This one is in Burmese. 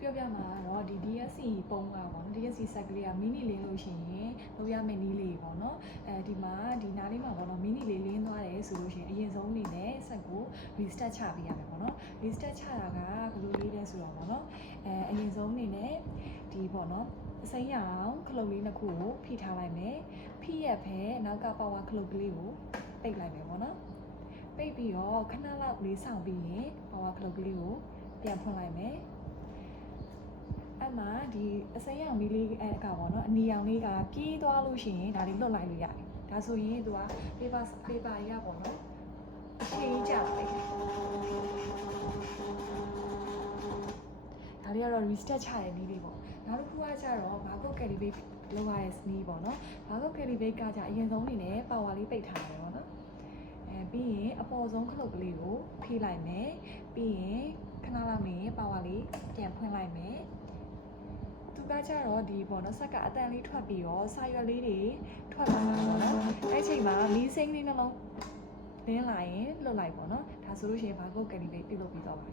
ပြောပြမှာတော့ဒီ DSC ပုံကပေါ့နော် DSC ဆက်ကလေးကမီနီလင်းလို့ရှိရင်လုပ်ရမယ့်နည်းလေးပေါ့နော်ဒီမှာဒီနားလေးမှာပေါ့နော်မီနီလေးလင်းသွားတယ်ဆိုလို့ရှိရင်အရင်ဆုံးအနေနဲ့ဆက်ကို restart ချပေးရမယ်ပေါ့နော် restart ချတာကဘယ်လိုလေးလဲဆိုတော့ပေါ့နော်အရင်ဆုံးအနေနဲ့ဒီပေါ့နော်အစိမ်းရောင်ခလုတ်လေးနှစ်ခုကိုဖိထားလိုက်မယ်ဖိရဖဲနောက်ကပါဝါခလုတ်ကလေးကိုပိတ်လိုက်မယ်ပေါ့နော်ပိတ်ပြီးတော့ခဏလောက်လေးစောင့်ပြီးရင်ပါဝါခလုတ်ကလေးကိုပြန်ဖွင့်လိုက်မယ်အဲ့မှာဒီအစိမ်းရောင်လေးကပေါ့နော်အနီရောင်လေးကပြေးသွားလို့ရှိရင်ဒါလေးလွတ်လိုက်လို့ရတယ်ဒါဆိုရင်သူက paper ကြီးကပေါ့နော်အချိန်ကြာလိုက်တယ်ဒါလေးကတော့ restart ချတဲ့နည်းလေးပေါ့နောက်တစ်ခုကကျတော့ barcode calibate လုပ်ရတဲ့နည်းပေါ့နော် barcode calibate ကကြအရင်ဆုံးအနေနဲ့ power လေးပိတ်ထားတယ်ပေါ့နော်ပြီးရင်အပေါ်ဆုံးခလုတ်ကလေးကိုဖိလိုက်မယ်ပြီးရင်ခဏလောက်နေပါဝါလေးပြန်ဖွင့်လိုက်မယ်သူကကြတော့ဒီပေါ့နော်ဆက်ကအတန်လေးထွက်ပြီးတော့စာရွက်လေးတွေထွက်လာတာပေါ့နော်အဲ့ချိန်မှာမီးစိမ်းလေးနှလုံးလင်းလာရင်လွတ်လိုက်ပေါ့နော်ဒါဆိုလို့ရှိရင်ဘာကိုကယ်လီဘေးပြုတ်လုပ်ပြီးတော့ပါ